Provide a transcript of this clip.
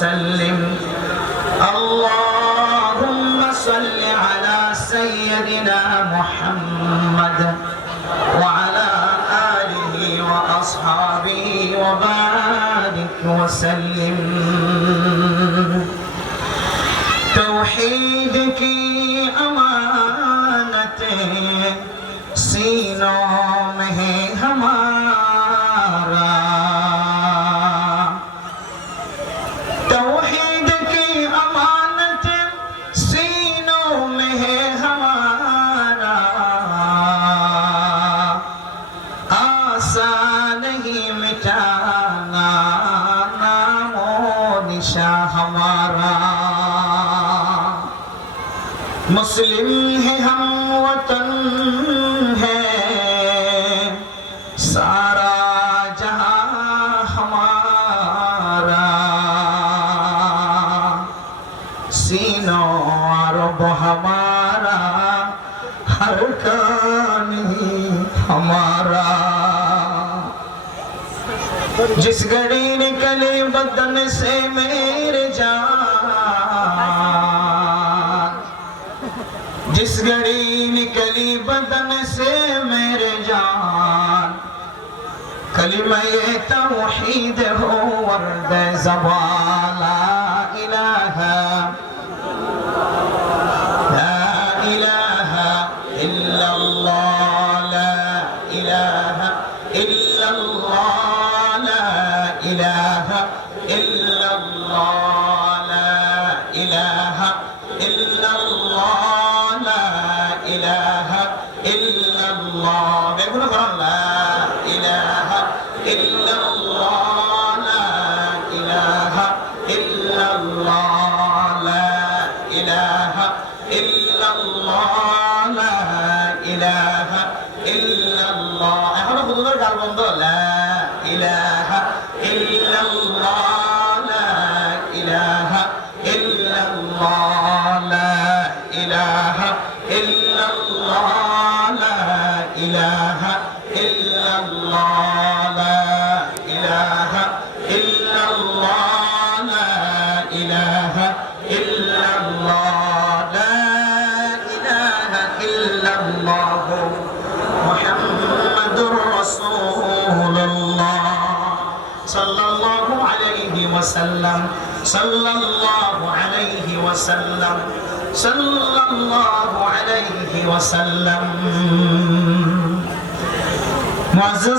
وسلم اللهم صل على سيدنا محمد وعلى آله وأصحابه وبارك وسلم توحید کی امانتیں سینوں میں ہے ہمارا توحید کی امانتیں سینوں میں ہے ہمارا آسان نہیں مٹانا نام و نشاں ہمارا مسلم ہے ہم وطن ہے سارا جہاں ہمارا سینوں عرب ہمارا ہر کان ہی ہمارا جس گھڑی نکلے بدن سے میرے جان جس گھڑی نکلی بدن سے میرے جان کلمہ توحید ہو ورد زبان لا الہ الا اللہ لا الہ الا اللہ لا الہ الا اللہ لا الہ الا اللہ لا الہ الا اللہ بیگونا قرآن لا الہ الا اللہ لا الہ الا اللہ لا الہ الا اللہ لا الہ الا اللہ এখনো হুজুরের গাল বন্ধ লা ইলাহা ইল্লাল্লাহ লা ইলাহা ইল্লাল্লাহ লা ইলাহা ইল্লাল্লাহ লা ইলাহা ইল্লাল্লাহ লা ইলাহা ইল্লাল্লাহ লা ইলাহা ইল্লাল্লাহ লা ইলাহা ইল্লাল্লাহ মুহাম্মাদুর রাসূলুল্লাহ সাল্লাল্লাহু আলাইহি ওয়াসাল্লাম সাল্লাল্লাহু আলাইহি ওয়াসাল্লাম সাল্লাল্লাহু আলাইহি ওয়াসাল্লাম মুআজ্জাজ